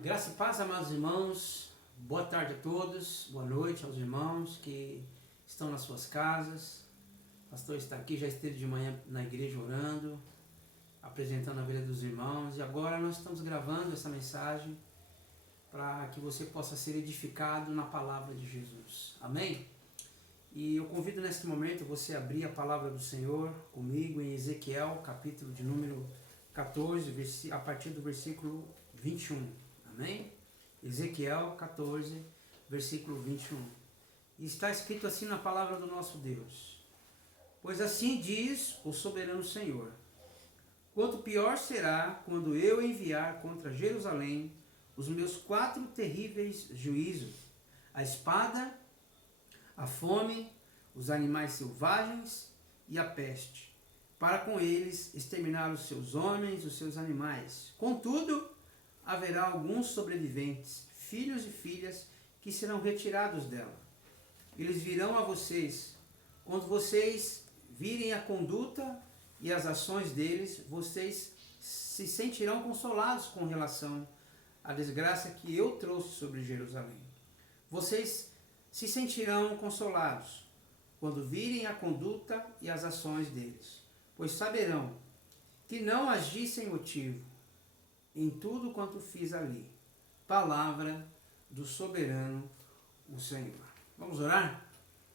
Graça e paz, amados irmãos. Boa tarde a todos. Boa noite aos irmãos que estão nas suas casas. O pastor está aqui, já esteve de manhã na igreja orando, apresentando a vida dos irmãos. E agora nós estamos gravando essa mensagem para que você possa ser edificado na palavra de Jesus. Amém? E eu convido neste momento você a abrir a palavra do Senhor comigo em Ezequiel, capítulo de número 14, a partir do versículo 21. Amém? Ezequiel 14, versículo 21. E está escrito assim na palavra do nosso Deus: Pois assim diz o soberano Senhor: Quanto pior será quando eu enviar contra Jerusalém os meus 4 terríveis juízos: a espada, a fome, os animais selvagens e a peste, para com eles exterminar os seus homens, os seus animais. Contudo, haverá alguns sobreviventes, filhos e filhas, que serão retirados dela. Eles virão a vocês. Quando vocês virem a conduta e as ações deles, vocês se sentirão consolados com relação à desgraça que eu trouxe sobre Jerusalém. Vocês se sentirão consolados quando virem a conduta e as ações deles, pois saberão que não agi sem motivo em tudo quanto fiz ali. Palavra do soberano, o Senhor. Vamos orar?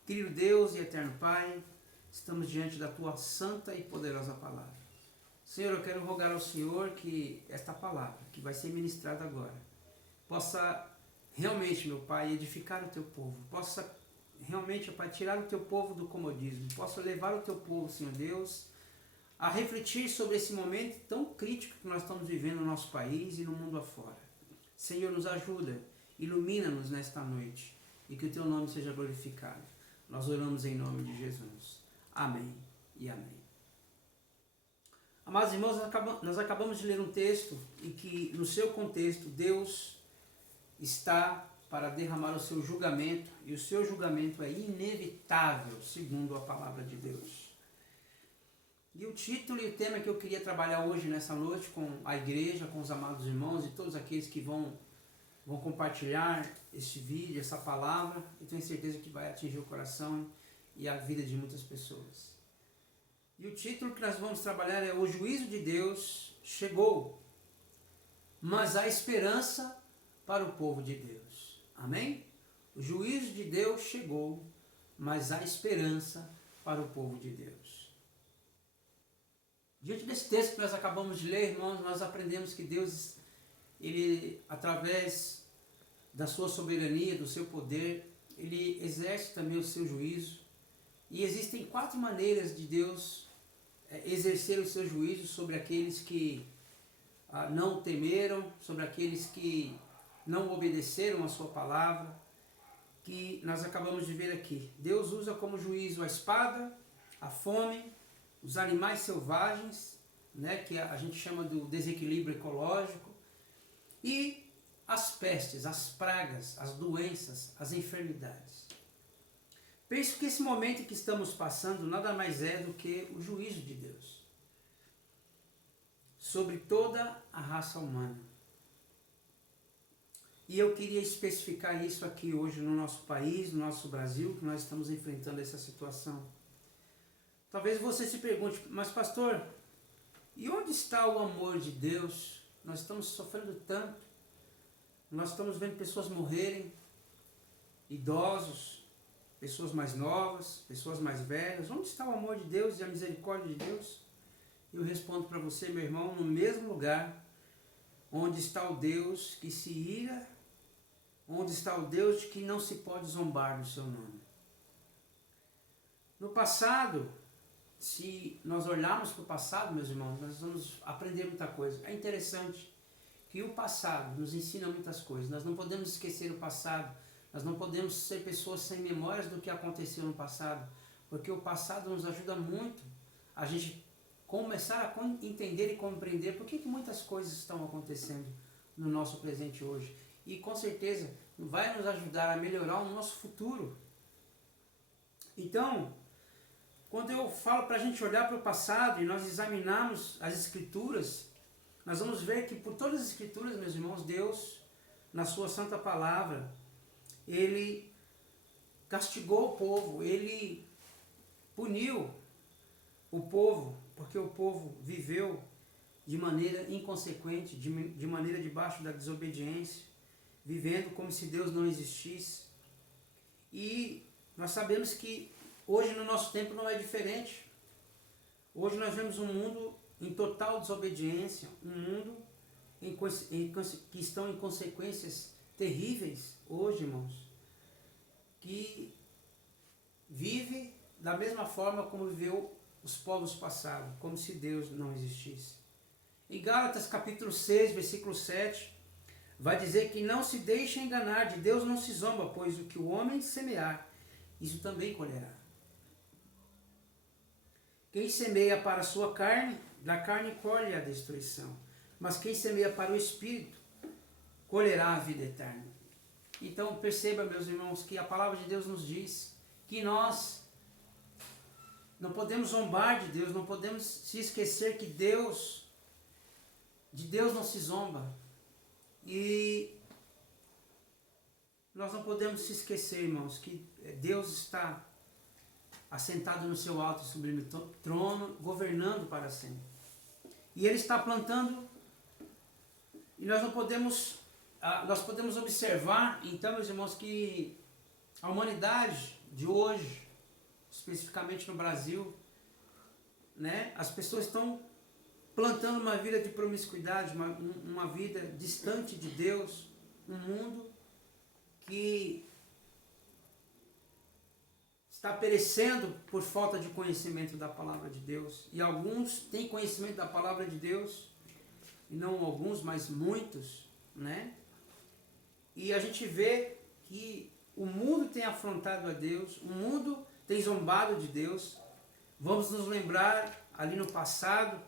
Querido Deus e eterno Pai, estamos diante da Tua santa e poderosa palavra. Senhor, eu quero rogar ao Senhor que esta palavra, que vai ser ministrada agora, possa realmente, meu Pai, edificar o Teu povo, possa realmente, Pai, tirar o Teu povo do comodismo, possa levar o Teu povo, Senhor Deus, a refletir sobre esse momento tão crítico que nós estamos vivendo no nosso país e no mundo afora. Senhor, nos ajuda, ilumina-nos nesta noite e que o Teu nome seja glorificado. Nós oramos em nome de Jesus. Amém e amém. Amados irmãos, nós acabamos de ler um texto em que, no seu contexto, Deus está para derramar o seu julgamento, e o seu julgamento é inevitável, segundo a palavra de Deus. E o título e o tema que eu queria trabalhar hoje, nessa noite, com a igreja, com os amados irmãos e todos aqueles que vão compartilhar este vídeo, essa palavra, eu tenho certeza que vai atingir o coração e a vida de muitas pessoas. E o título que nós vamos trabalhar é: O juízo de Deus chegou, mas há esperança para o povo de Deus. Amém? O juízo de Deus chegou, mas há esperança para o povo de Deus. Diante desse texto que nós acabamos de ler, irmãos, nós aprendemos que Deus, Ele, através da sua soberania, do seu poder, Ele exerce também o seu juízo. E existem 4 maneiras de Deus exercer o seu juízo sobre aqueles que não temeram, sobre aqueles que não obedeceram a sua palavra, que nós acabamos de ver aqui. Deus usa como juízo a espada, a fome, os animais selvagens, né, que a gente chama do desequilíbrio ecológico, e as pestes, as pragas, as doenças, as enfermidades. Penso que esse momento em que estamos passando nada mais é do que o juízo de Deus sobre toda a raça humana. E eu queria especificar isso aqui hoje no nosso país, no nosso Brasil, que nós estamos enfrentando essa situação. Talvez você se pergunte: mas pastor, e onde está o amor de Deus? Nós estamos sofrendo tanto, nós estamos vendo pessoas morrerem, idosos, pessoas mais novas, pessoas mais velhas. Onde está o amor de Deus e a misericórdia de Deus? Eu respondo para você, meu irmão, no mesmo lugar onde está o Deus que se ira, onde está o Deus de que não se pode zombar do seu nome. No passado, se nós olharmos para o passado, meus irmãos, nós vamos aprender muita coisa. É interessante que o passado nos ensina muitas coisas. Nós não podemos esquecer o passado. Nós não podemos ser pessoas sem memórias do que aconteceu no passado, porque o passado nos ajuda muito a gente começar a entender e compreender por que muitas coisas estão acontecendo no nosso presente hoje. E com certeza vai nos ajudar a melhorar o nosso futuro. Então, quando eu falo para a gente olhar para o passado e nós examinarmos as Escrituras, nós vamos ver que por todas as Escrituras, meus irmãos, Deus na sua santa palavra, ele castigou o povo, ele puniu o povo, porque o povo viveu de maneira inconsequente, de maneira debaixo da desobediência, vivendo como se Deus não existisse. E nós sabemos que hoje no nosso tempo não é diferente. Hoje nós vemos um mundo em total desobediência, um mundo que estão em consequências terríveis hoje, irmãos, que vive da mesma forma como viveu os povos passados, como se Deus não existisse. Em Gálatas capítulo 6, versículo 7, vai dizer que não se deixe enganar, de Deus não se zomba, pois o que o homem semear, isso também colherá. Quem semeia para a sua carne, da carne colhe a destruição. Mas quem semeia para o Espírito, colherá a vida eterna. Então perceba, meus irmãos, que a palavra de Deus nos diz que nós não podemos zombar de Deus, não podemos se esquecer que de Deus não se zomba. E nós não podemos se esquecer, irmãos, que Deus está assentado no seu alto e sublime trono, governando para sempre. E Ele está plantando, e nós podemos observar, então, meus irmãos, que a humanidade de hoje, especificamente no Brasil, né, as pessoas estão plantando uma vida de promiscuidade, uma vida distante de Deus, um mundo que está perecendo por falta de conhecimento da palavra de Deus. E alguns têm conhecimento da palavra de Deus, e não alguns, mas muitos, né? E a gente vê que o mundo tem afrontado a Deus, o mundo tem zombado de Deus. Vamos nos lembrar ali no passado,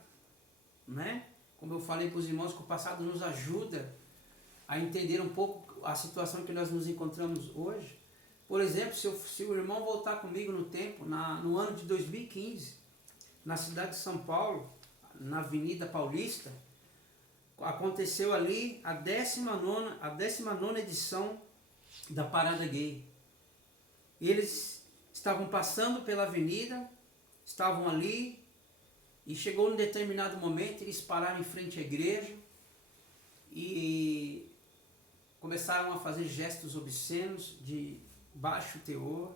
né? Como eu falei para os irmãos, que o passado nos ajuda a entender um pouco a situação que nós nos encontramos hoje. Por exemplo, se o irmão voltar comigo no tempo, no ano de 2015, na cidade de São Paulo, na Avenida Paulista, aconteceu ali a 19ª edição da Parada Gay. Eles estavam passando pela avenida, estavam ali, e chegou um determinado momento, eles pararam em frente à igreja e começaram a fazer gestos obscenos de baixo teor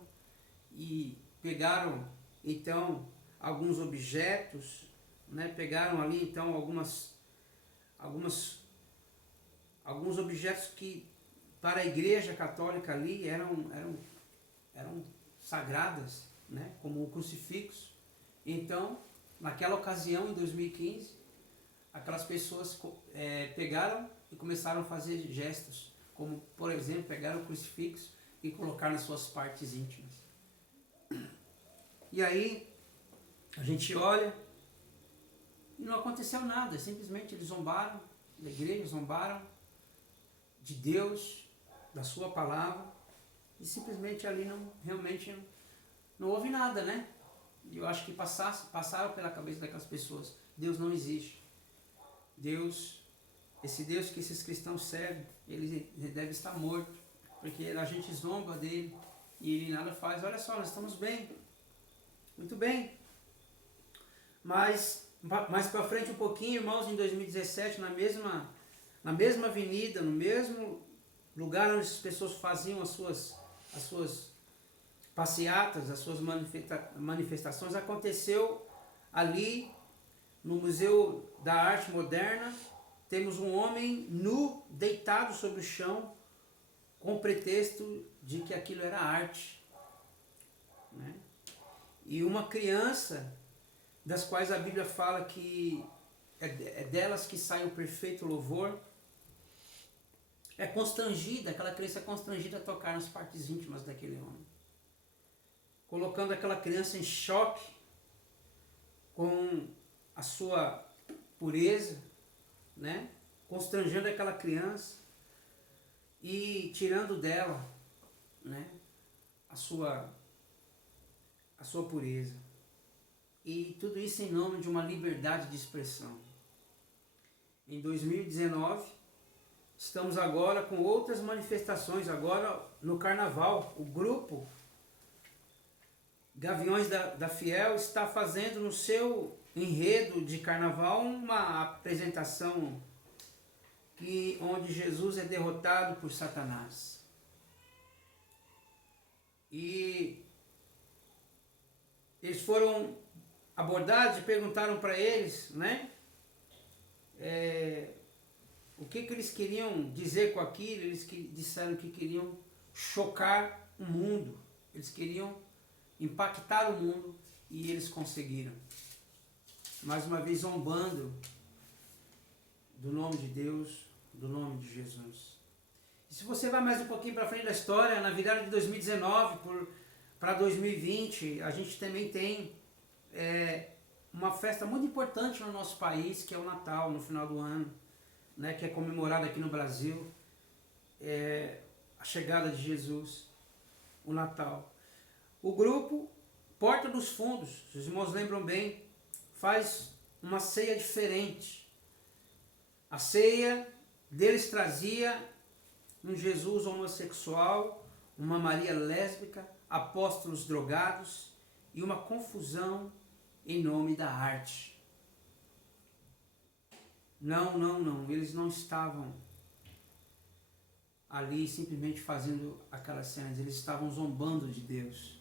e pegaram então alguns objetos, né? Pegaram ali então alguns objetos que para a igreja católica ali eram sagradas, né? Como o crucifixo. Então, naquela ocasião, em 2015, aquelas pessoas pegaram e começaram a fazer gestos, como, por exemplo, pegaram o crucifixo e colocar nas suas partes íntimas. E aí, a gente olha e não aconteceu nada, simplesmente eles zombaram da igreja, zombaram de Deus, da sua palavra, e simplesmente ali realmente não houve nada, né? E eu acho que passaram pela cabeça daquelas pessoas: Deus não existe. Esse Deus que esses cristãos servem, ele deve estar morto, porque a gente zomba dele e ele nada faz. Olha só, nós estamos bem, muito bem. Mas mais para frente um pouquinho, irmãos, em 2017, na mesma avenida, no mesmo lugar onde as pessoas faziam as suas passeatas, as suas manifestações, aconteceu ali no Museu da Arte Moderna. Temos um homem nu, deitado sobre o chão, com o pretexto de que aquilo era arte, né? E uma criança, das quais a Bíblia fala que é delas que sai o perfeito louvor, aquela criança é constrangida a tocar nas partes íntimas daquele homem, colocando aquela criança em choque com a sua pureza, né? Constrangendo aquela criança e tirando dela, né, a sua pureza. E tudo isso em nome de uma liberdade de expressão. Em 2019, estamos agora com outras manifestações. Agora no carnaval, o grupo Gaviões da Fiel está fazendo no seu enredo de carnaval uma apresentação onde Jesus é derrotado por Satanás. E eles foram abordados e perguntaram para eles, né? O que eles queriam dizer com aquilo. Eles disseram que queriam chocar o mundo. Eles queriam impactar o mundo e eles conseguiram. Mais uma vez zombando do nome de Deus, do nome de Jesus. E se você vai mais um pouquinho para frente da história, na virada de 2019 para 2020, a gente também tem uma festa muito importante no nosso país, que é o Natal, no final do ano, né, que é comemorado aqui no Brasil, a chegada de Jesus, o Natal. O grupo Porta dos Fundos, os irmãos lembram bem, faz uma ceia diferente. A ceia deles trazia um Jesus homossexual, uma Maria lésbica, apóstolos drogados e uma confusão em nome da arte. Não, eles não estavam ali simplesmente fazendo aquelas cenas, eles estavam zombando de Deus.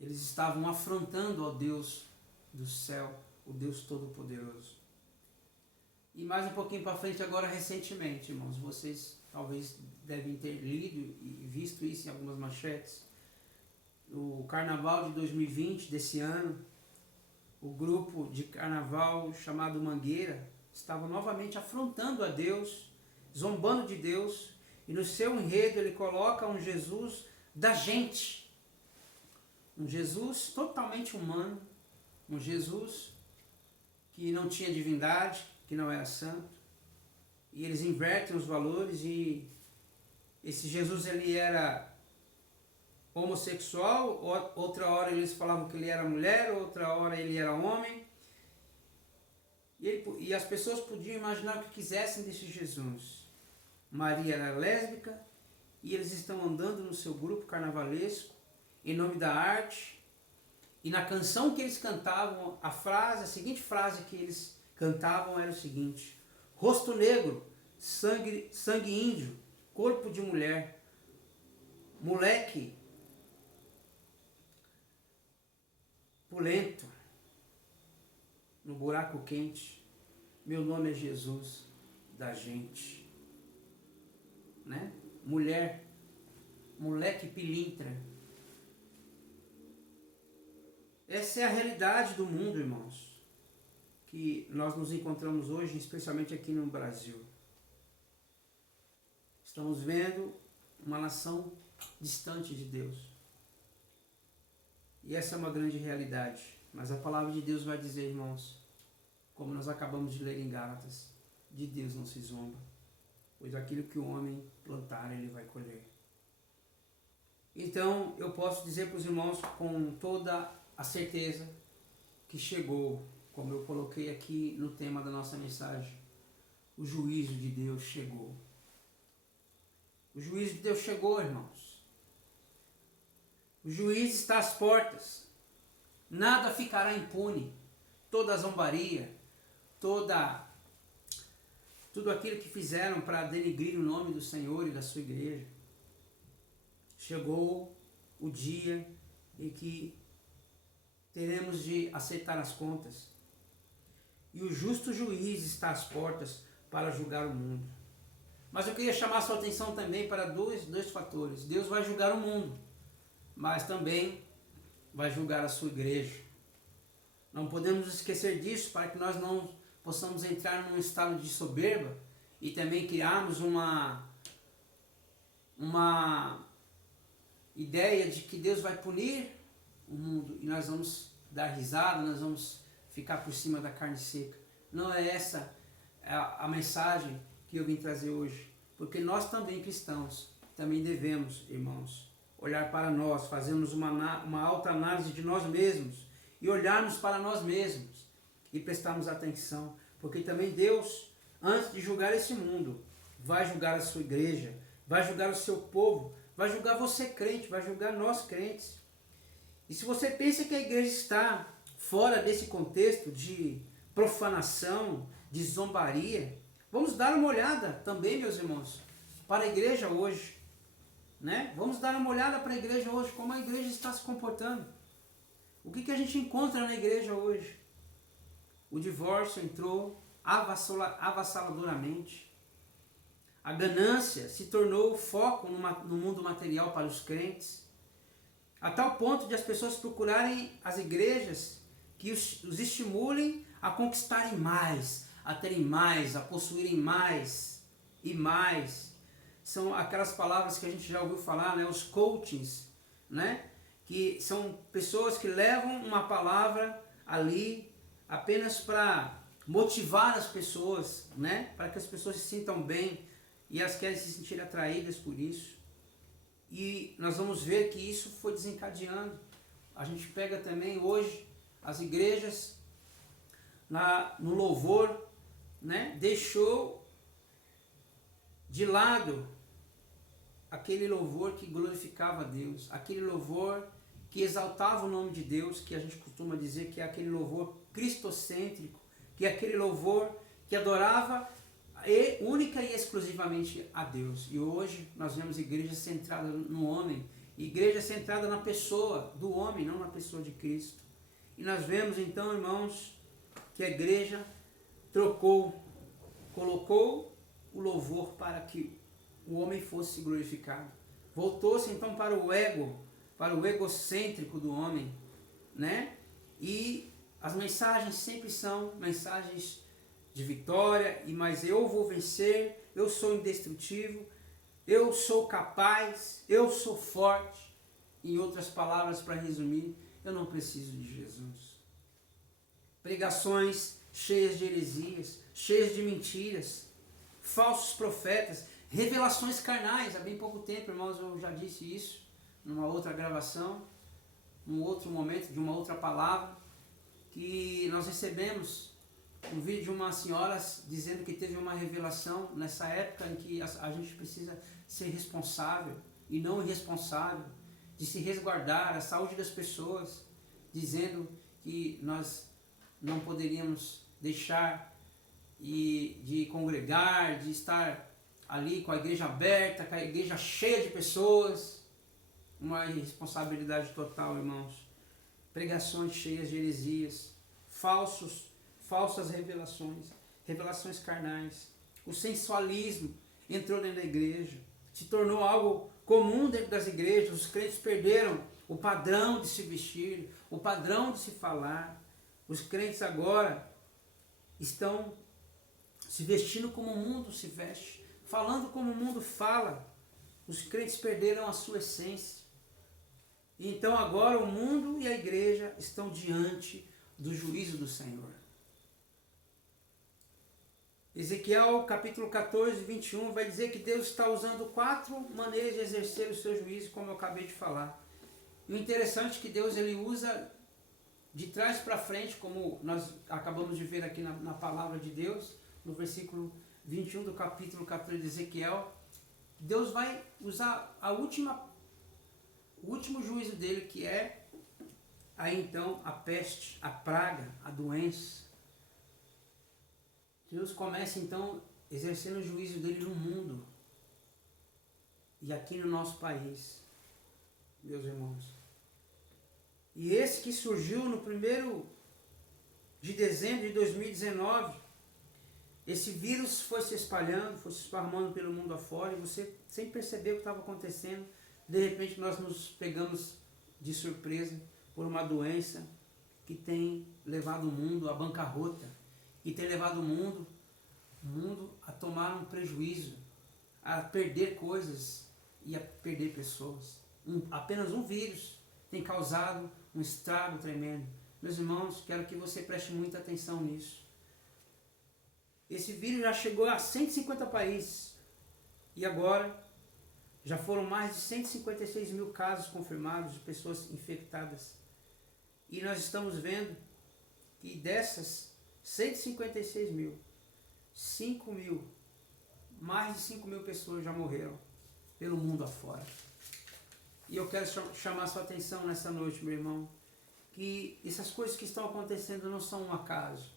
Eles estavam afrontando ao Deus do céu, o Deus Todo-Poderoso. E mais um pouquinho para frente agora, recentemente, irmãos, vocês talvez devem ter lido e visto isso em algumas manchetes. O Carnaval de 2020, desse ano, o grupo de carnaval chamado Mangueira estava novamente afrontando a Deus, zombando de Deus, e no seu enredo ele coloca um Jesus da gente. Um Jesus totalmente humano, um Jesus que não tinha divindade, que não era santo, e eles invertem os valores, e esse Jesus ele era homossexual, outra hora eles falavam que ele era mulher, outra hora ele era homem, e as pessoas podiam imaginar o que quisessem desse Jesus. Maria era lésbica, e eles estão andando no seu grupo carnavalesco, em nome da arte, e na canção que eles cantavam, a seguinte frase que eles cantavam era o seguinte: rosto negro, sangue índio, corpo de mulher, moleque pulento, no buraco quente, meu nome é Jesus da gente, né? Mulher, moleque pilintra. Essa é a realidade do mundo, irmãos, que nós nos encontramos hoje, especialmente aqui no Brasil. Estamos vendo uma nação distante de Deus. E essa é uma grande realidade. Mas a palavra de Deus vai dizer, irmãos, como nós acabamos de ler em Gálatas, de Deus não se zomba, pois aquilo que o homem plantar, ele vai colher. Então, eu posso dizer para os irmãos com toda a certeza que chegou, como eu coloquei aqui no tema da nossa mensagem, o juízo de Deus chegou. O juízo de Deus chegou, irmãos. O juiz está às portas. Nada ficará impune. Toda a zombaria, tudo aquilo que fizeram para denegrir o nome do Senhor e da sua igreja. Chegou o dia em que teremos de acertar as contas. E o justo juiz está às portas para julgar o mundo. Mas eu queria chamar a sua atenção também para dois fatores. Deus vai julgar o mundo, mas também vai julgar a sua igreja. Não podemos esquecer disso, para que nós não possamos entrar num estado de soberba e também criarmos uma ideia de que Deus vai punir o mundo e nós vamos dar risada, nós vamos ficar por cima da carne seca. Não é essa a mensagem que eu vim trazer hoje, porque nós também cristãos, também devemos, irmãos, olhar para nós, fazermos uma alta análise de nós mesmos e olharmos para nós mesmos e prestarmos atenção, porque também Deus, antes de julgar esse mundo, vai julgar a sua igreja, vai julgar o seu povo, vai julgar você crente, vai julgar nós crentes. E se você pensa que a igreja está fora desse contexto de profanação, de zombaria, vamos dar uma olhada também, meus irmãos, para a igreja hoje. Né? Vamos dar uma olhada para a igreja hoje, como a igreja está se comportando. O que a gente encontra na igreja hoje? O divórcio entrou avassaladoramente. A ganância se tornou o foco no mundo material para os crentes, a tal ponto de as pessoas procurarem as igrejas que os estimulem a conquistarem mais, a terem mais, a possuírem mais e mais. São aquelas palavras que a gente já ouviu falar, né? Os coachings, né? Que são pessoas que levam uma palavra ali apenas para motivar as pessoas, né? Para que as pessoas se sintam bem e elas querem se sentir atraídas por isso. E nós vamos ver que isso foi desencadeando. A gente pega também hoje as igrejas no louvor, né? Deixou de lado aquele louvor que glorificava a Deus, aquele louvor que exaltava o nome de Deus, que a gente costuma dizer que é aquele louvor cristocêntrico, que é aquele louvor que adorava única e exclusivamente a Deus. E hoje nós vemos igreja centrada no homem, igreja centrada na pessoa do homem, não na pessoa de Cristo. E nós vemos então, irmãos, que a igreja colocou o louvor para que o homem fosse glorificado. Voltou-se então para o egocêntrico do homem, né? E as mensagens sempre são mensagens de vitória, mas eu vou vencer, eu sou indestrutível, eu sou capaz, eu sou forte. Em outras palavras, para resumir, eu não preciso de Jesus. Pregações cheias de heresias, cheias de mentiras, falsos profetas, revelações carnais. Há bem pouco tempo, irmãos, eu já disse isso numa outra gravação, num outro momento, de uma outra palavra, que nós recebemos um vídeo de uma senhora dizendo que teve uma revelação nessa época em que a gente precisa ser responsável e não irresponsável, de se resguardar a saúde das pessoas, dizendo que nós não poderíamos deixar de congregar, de estar ali com a igreja aberta, com a igreja cheia de pessoas. Uma irresponsabilidade total, irmãos. Pregações cheias de heresias, falsas revelações carnais. O sensualismo entrou dentro da igreja, se tornou algo comum dentro das igrejas. Os crentes perderam o padrão de se vestir, o padrão de se falar. Os crentes agora estão se vestindo como o mundo se veste, falando como o mundo fala. Os crentes perderam a sua essência. Então agora o mundo e a igreja estão diante do juízo do Senhor. Ezequiel capítulo 14, 21 vai dizer que Deus está usando 4 maneiras de exercer o seu juízo, como eu acabei de falar. E o interessante é que Deus ele usa de trás para frente, como nós acabamos de ver aqui na palavra de Deus, no versículo 21 do capítulo 14 de Ezequiel. Deus vai usar o último juízo dele, que é aí então a peste, a praga, a doença. Deus começa então exercendo o juízo dele no mundo e aqui no nosso país, meus irmãos. E esse que surgiu no 1º de dezembro de 2019, esse vírus foi se espalhando, foi se esparramando pelo mundo afora, e você, sem perceber o que estava acontecendo, de repente nós nos pegamos de surpresa por uma doença que tem levado o mundo à bancarrota, que tem levado o mundo a tomar um prejuízo, a perder coisas e a perder pessoas. Apenas um vírus tem causado um estrago tremendo. Meus irmãos, quero que você preste muita atenção nisso. Esse vírus já chegou a 150 países e agora já foram mais de 156 mil casos confirmados de pessoas infectadas. E nós estamos vendo que dessas 156 mil, 5 mil mais de 5.000 pessoas já morreram pelo mundo afora. E eu quero chamar a sua atenção nessa noite, meu irmão, que essas coisas que estão acontecendo não são um acaso.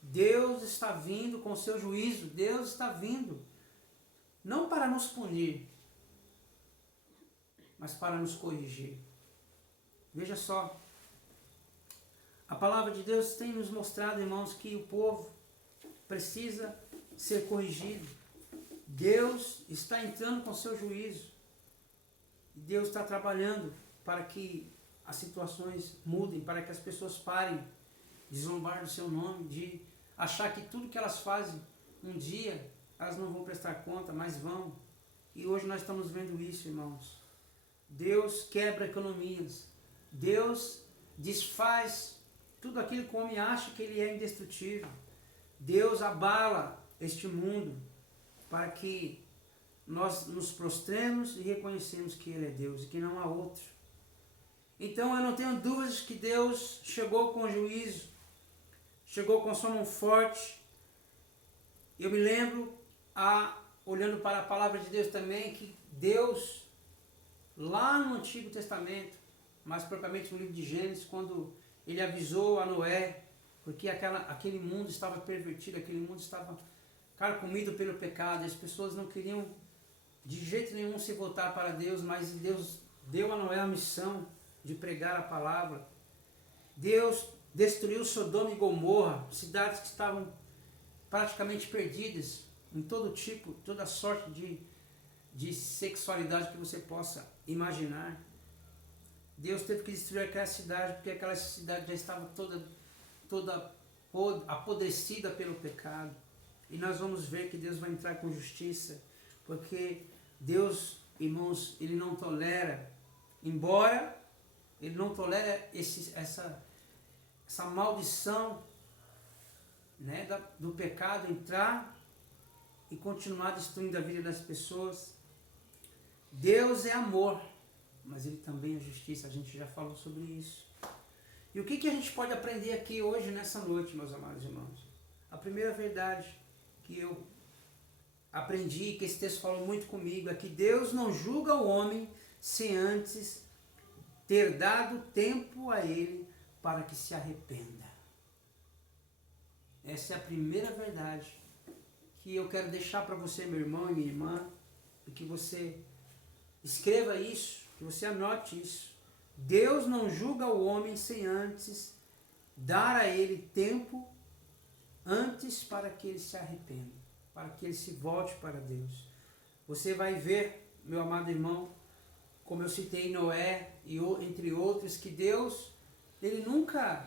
Deus está vindo com o seu juízo, Deus está vindo, não para nos punir, mas para nos corrigir. Veja só, a palavra de Deus tem nos mostrado, irmãos, que o povo precisa ser corrigido. Deus está entrando com o seu juízo. Deus está trabalhando para que as situações mudem, para que as pessoas parem de zombar do seu nome, de achar que tudo que elas fazem um dia, elas não vão prestar conta, mas vão. E hoje nós estamos vendo isso, irmãos. Deus quebra economias. Deus desfaz tudo aquilo que o homem acha que ele é indestrutível. Deus abala este mundo para que nós nos prostremos e reconhecemos que Ele é Deus e que não há outro. Então eu não tenho dúvidas que Deus chegou com juízo, chegou com sua mão forte. Eu me lembro, olhando para a palavra de Deus também, que Deus, lá no Antigo Testamento, mais propriamente no livro de Gênesis, quando Ele avisou a Noé, porque aquele mundo estava pervertido, aquele mundo estava, comido pelo pecado, as pessoas não queriam de jeito nenhum se voltar para Deus, mas Deus deu a Noé a missão de pregar a palavra. Deus destruiu Sodoma e Gomorra, cidades que estavam praticamente perdidas em todo tipo, toda sorte de sexualidade que você possa imaginar. Deus teve que destruir aquela cidade, porque aquela cidade já estava toda apodrecida pelo pecado. E nós vamos ver que Deus vai entrar com justiça, porque Deus, irmãos, Ele não tolera, embora Ele não tolera essa maldição, né, do pecado entrar e continuar destruindo a vida das pessoas. Deus é amor, mas Ele também é justiça, a gente já falou sobre isso. E o que a gente pode aprender aqui hoje, nessa noite, meus amados irmãos? A primeira verdade que eu aprendi, que esse texto falou muito comigo, é que Deus não julga o homem sem antes ter dado tempo a ele para que se arrependa. Essa é a primeira verdade que eu quero deixar para você, meu irmão e minha irmã, e que você escreva isso, que você anote isso. Deus não julga o homem sem antes dar a ele tempo antes para que ele se arrependa, para que ele se volte para Deus. Você vai ver, meu amado irmão, como eu citei Noé e entre outros, que Deus, Ele nunca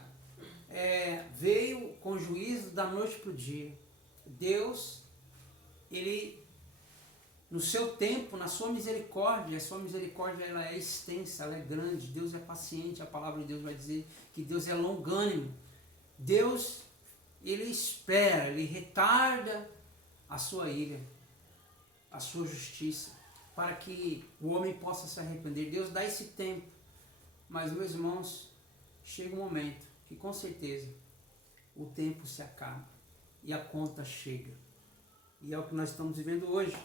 veio com juízo da noite para o dia. Deus, Ele, no seu tempo, na sua misericórdia, a sua misericórdia ela é extensa, ela é grande, Deus é paciente, a palavra de Deus vai dizer que Deus é longânimo. Deus, Ele espera, Ele retarda a sua ira, a sua justiça, para que o homem possa se arrepender. Deus dá esse tempo, mas, meus irmãos, chega um momento que com certeza o tempo se acaba e a conta chega. E é o que nós estamos vivendo hoje.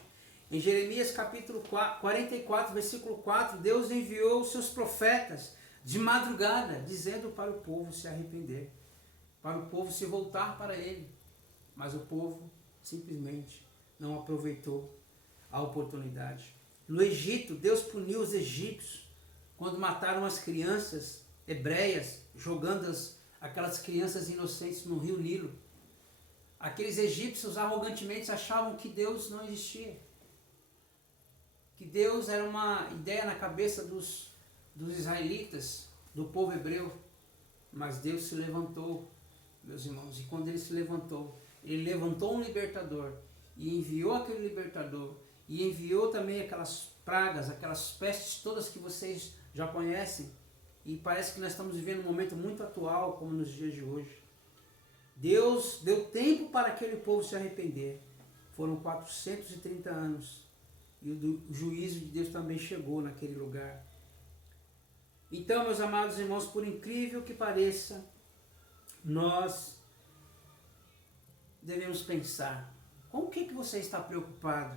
Em Jeremias capítulo 44, versículo 4, Deus enviou os seus profetas de madrugada, dizendo para o povo se arrepender, para o povo se voltar para Ele. Mas o povo simplesmente não aproveitou a oportunidade. No Egito, Deus puniu os egípcios quando mataram as crianças hebreias, jogando aquelas crianças inocentes no rio Nilo. Aqueles egípcios arrogantemente achavam que Deus não existia, que Deus era uma ideia na cabeça dos israelitas, do povo hebreu. Mas Deus se levantou, meus irmãos, e quando Ele se levantou, Ele levantou um libertador e enviou aquele libertador e enviou também aquelas pragas, aquelas pestes todas que vocês já conhecem, e parece que nós estamos vivendo um momento muito atual, como nos dias de hoje. Deus deu tempo para aquele povo se arrepender. Foram 430 anos e o juízo de Deus também chegou naquele lugar. Então, meus amados irmãos, por incrível que pareça, nós devemos pensar Com o que você está preocupado?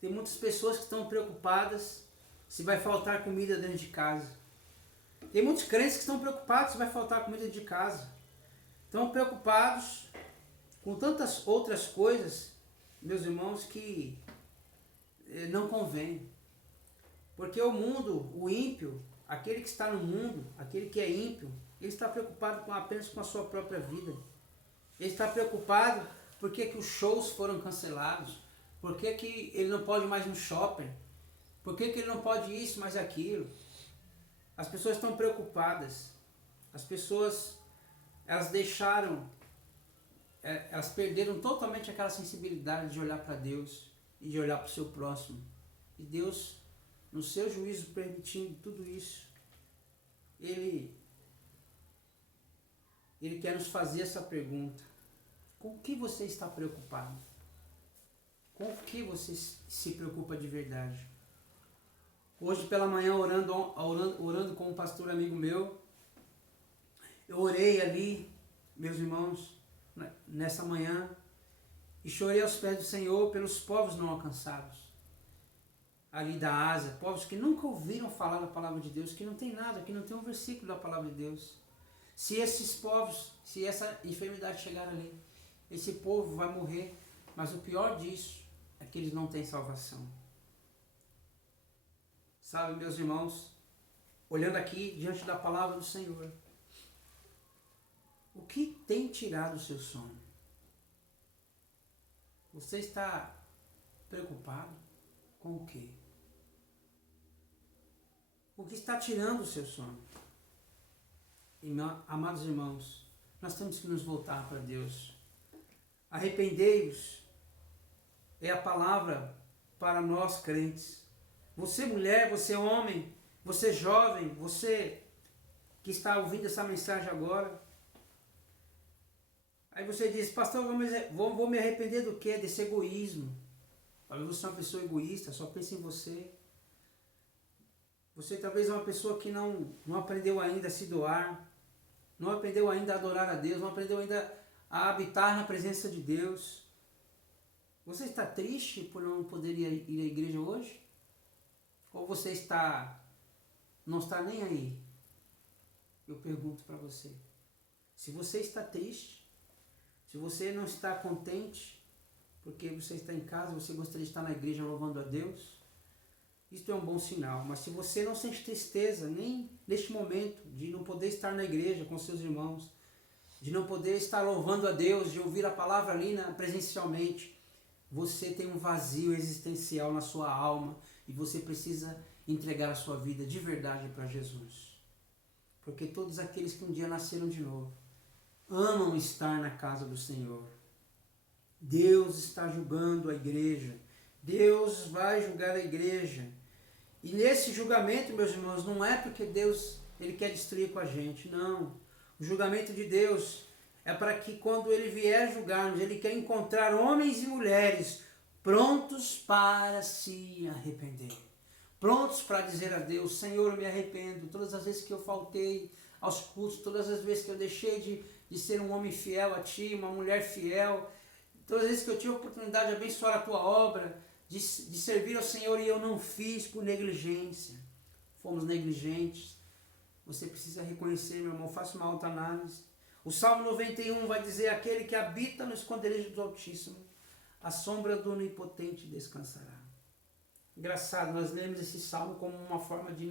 Tem muitas pessoas que estão preocupadas se vai faltar comida dentro de casa. Tem muitos crentes que estão preocupados se vai faltar comida dentro de casa. Estão preocupados com tantas outras coisas, meus irmãos, que não convém. Porque o mundo, o ímpio, aquele que está no mundo, aquele que é ímpio, ele está preocupado apenas com a sua própria vida. Ele está preocupado porque que os shows foram cancelados, por que ele não pode mais no shopping, por que ele não pode isso, mais aquilo. As pessoas estão preocupadas. As pessoas, elas perderam totalmente aquela sensibilidade de olhar para Deus e de olhar para o seu próximo. E Deus, no seu juízo, permitindo tudo isso, Ele quer nos fazer essa pergunta. Com o que você está preocupado? Com o que você se preocupa de verdade? Hoje pela manhã, orando com um pastor amigo meu, eu orei ali, meus irmãos, nessa manhã, e chorei aos pés do Senhor pelos povos não alcançados, ali da Ásia, povos que nunca ouviram falar da palavra de Deus, que não tem nada, que não tem um versículo da palavra de Deus. Se esses povos, se essa enfermidade chegar ali, esse povo vai morrer, mas o pior disso é que eles não têm salvação. Sabe, meus irmãos, olhando aqui diante da palavra do Senhor, o que tem tirado o seu sono? Você está preocupado com o quê? O que está tirando o seu sono? E, amados irmãos, nós temos que nos voltar para Deus. Arrependei-vos é a palavra para nós crentes. Você mulher, você homem, você jovem, você que está ouvindo essa mensagem agora. Aí você diz, pastor, vou me arrepender do quê? Desse egoísmo. Talvez você é uma pessoa egoísta, só pensa em você. Você talvez é uma pessoa que não aprendeu ainda a se doar, não aprendeu ainda a adorar a Deus, não aprendeu ainda a habitar na presença de Deus. Você está triste por não poder ir à igreja hoje? Ou você não está nem aí? Eu pergunto para você. Se você está triste, se você não está contente, porque você está em casa, você gostaria de estar na igreja louvando a Deus, isto é um bom sinal. Mas se você não sente tristeza, nem neste momento, de não poder estar na igreja com seus irmãos, de não poder estar louvando a Deus, de ouvir a palavra ali presencialmente, você tem um vazio existencial na sua alma e você precisa entregar a sua vida de verdade para Jesus. Porque todos aqueles que um dia nasceram de novo amam estar na casa do Senhor. Deus está julgando a igreja. Deus vai julgar a igreja. E nesse julgamento, meus irmãos, não é porque Deus ele quer destruir com a gente, não. O julgamento de Deus é para que quando Ele vier julgar-nos, Ele quer encontrar homens e mulheres prontos para se arrepender. Prontos para dizer a Deus, Senhor, eu me arrependo. Todas as vezes que eu faltei aos cultos, todas as vezes que eu deixei de ser um homem fiel a Ti, uma mulher fiel, todas as vezes que eu tive a oportunidade de abençoar a Tua obra, de servir ao Senhor e eu não fiz por negligência. Fomos negligentes. Você precisa reconhecer, meu irmão, faça uma autoanálise. O Salmo 91 vai dizer, aquele que habita no esconderijo do Altíssimo, a sombra do Onipotente descansará. Engraçado, nós lemos esse Salmo como uma forma de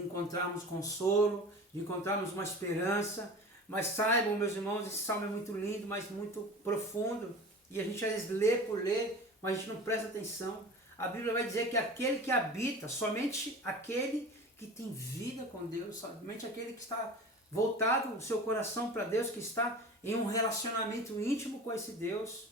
encontrarmos consolo, de encontrarmos uma esperança. Mas saibam, meus irmãos, esse Salmo é muito lindo, mas muito profundo. E a gente às vezes lê por ler, mas a gente não presta atenção. A Bíblia vai dizer que aquele que habita, somente aquele que tem vida com Deus, somente aquele que está voltado o seu coração para Deus, que está em um relacionamento íntimo com esse Deus,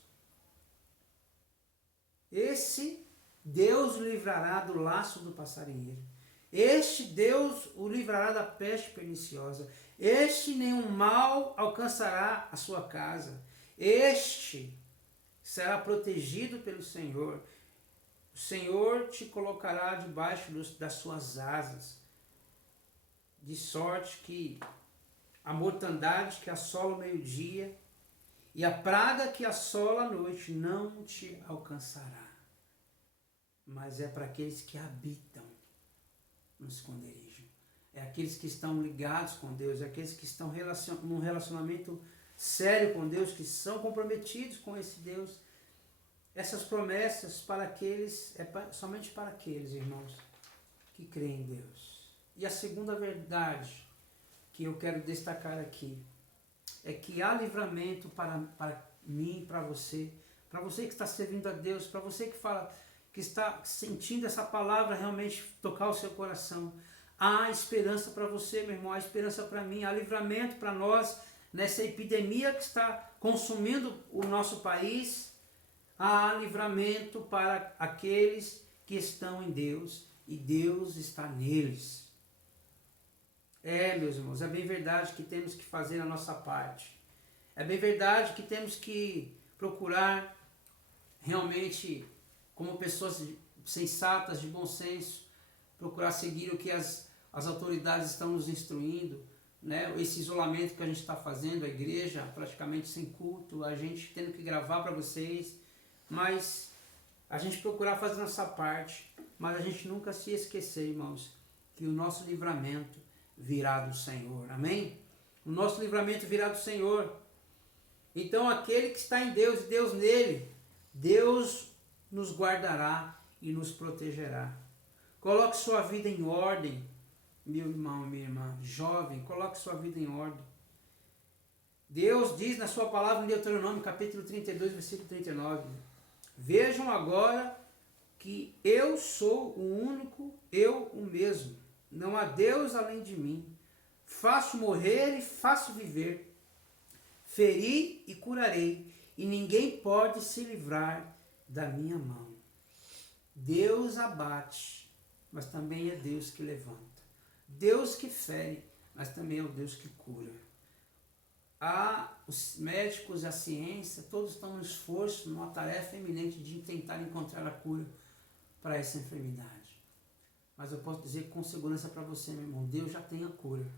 esse Deus o livrará do laço do passarinheiro. Este Deus o livrará da peste perniciosa. Este nenhum mal alcançará a sua casa. Este será protegido pelo Senhor. O Senhor te colocará debaixo das suas asas, de sorte que a mortandade que assola o meio-dia e a praga que assola a noite não te alcançará. Mas é para aqueles que habitam no esconderijo. É aqueles que estão ligados com Deus, é aqueles que estão num relacionamento sério com Deus, que são comprometidos com esse Deus. Essas promessas para aqueles, somente para aqueles, irmãos, que creem em Deus. E a segunda verdade que eu quero destacar aqui é que há livramento para mim, para você que está servindo a Deus, para você que fala, que está sentindo essa palavra realmente tocar o seu coração. Há esperança para você, meu irmão, há esperança para mim, há livramento para nós nessa epidemia que está consumindo o nosso país. Há livramento para aqueles que estão em Deus e Deus está neles. Meus irmãos, é bem verdade que temos que fazer a nossa parte. É bem verdade que temos que procurar realmente, como pessoas sensatas, de bom senso, procurar seguir o que as autoridades estão nos instruindo, né? Esse isolamento que a gente está fazendo, a igreja praticamente sem culto, a gente tendo que gravar para vocês, mas a gente procurar fazer nossa parte, mas a gente nunca se esquecer, irmãos, que o nosso livramento virá do Senhor, amém? O nosso livramento virá do Senhor. Então aquele que está em Deus e Deus nele, Deus nos guardará e nos protegerá. Coloque sua vida em ordem, meu irmão, minha irmã, jovem, coloque sua vida em ordem. Deus diz na sua palavra em Deuteronômio, capítulo 32, versículo 39, vejam agora que eu sou o único, eu o mesmo. Não há Deus além de mim. Faço morrer e faço viver. Feri e curarei, e ninguém pode se livrar da minha mão. Deus abate, mas também é Deus que levanta. Deus que fere, mas também é o Deus que cura. Os médicos e a ciência, todos estão no esforço, numa tarefa eminente de tentar encontrar a cura para essa enfermidade. Mas eu posso dizer com segurança para você, meu irmão, Deus já tem a cura.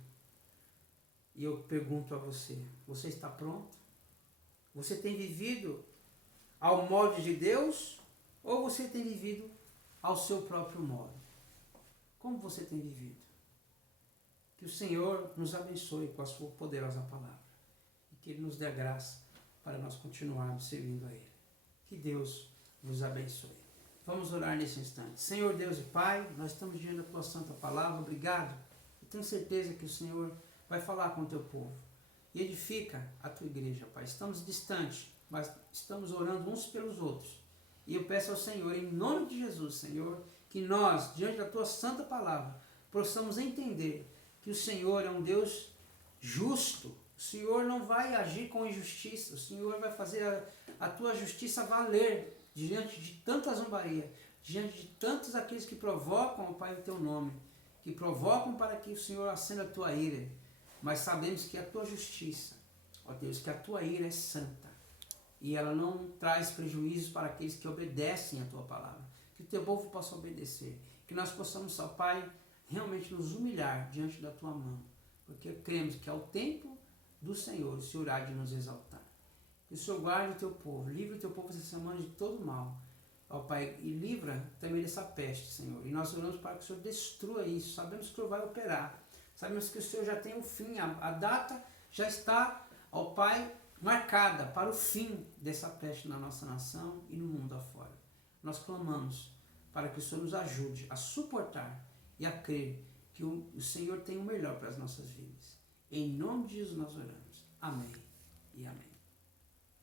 E eu pergunto a você, você está pronto? Você tem vivido ao modo de Deus ou você tem vivido ao seu próprio modo? Como você tem vivido? Que o Senhor nos abençoe com a sua poderosa palavra e que Ele nos dê a graça para nós continuarmos servindo a Ele. Que Deus nos abençoe. Vamos orar nesse instante. Senhor Deus e Pai, nós estamos diante da Tua Santa Palavra. Obrigado. Eu tenho certeza que o Senhor vai falar com o Teu povo e edifica a Tua igreja, Pai. Estamos distantes, mas estamos orando uns pelos outros. E eu peço ao Senhor, em nome de Jesus, Senhor, que nós, diante da Tua Santa Palavra, possamos entender que o Senhor é um Deus justo. O Senhor não vai agir com injustiça. O Senhor vai fazer a Tua justiça valer diante de tanta zombaria, diante de tantos aqueles que provocam, Pai, o Teu nome, que provocam para que o Senhor acenda a Tua ira. Mas sabemos que a Tua justiça, ó Deus, que a Tua ira é santa e ela não traz prejuízos para aqueles que obedecem a Tua palavra. Que o Teu povo possa obedecer, que nós possamos, ó Pai, realmente nos humilhar diante da Tua mão, porque cremos que ao tempo do Senhor, o Senhor há de nos exaltar. Que o Senhor guarde o Teu povo, livre o Teu povo essa semana de todo mal, ó Pai, e livra também dessa peste, Senhor. E nós oramos para que o Senhor destrua isso. Sabemos que o Senhor vai operar, sabemos que o Senhor já tem o fim, a data já está, ó Pai, marcada para o fim dessa peste na nossa nação e no mundo afora. Nós clamamos para que o Senhor nos ajude a suportar e a crer que o Senhor tem o melhor para as nossas vidas. Em nome de Jesus nós oramos. Amém e amém.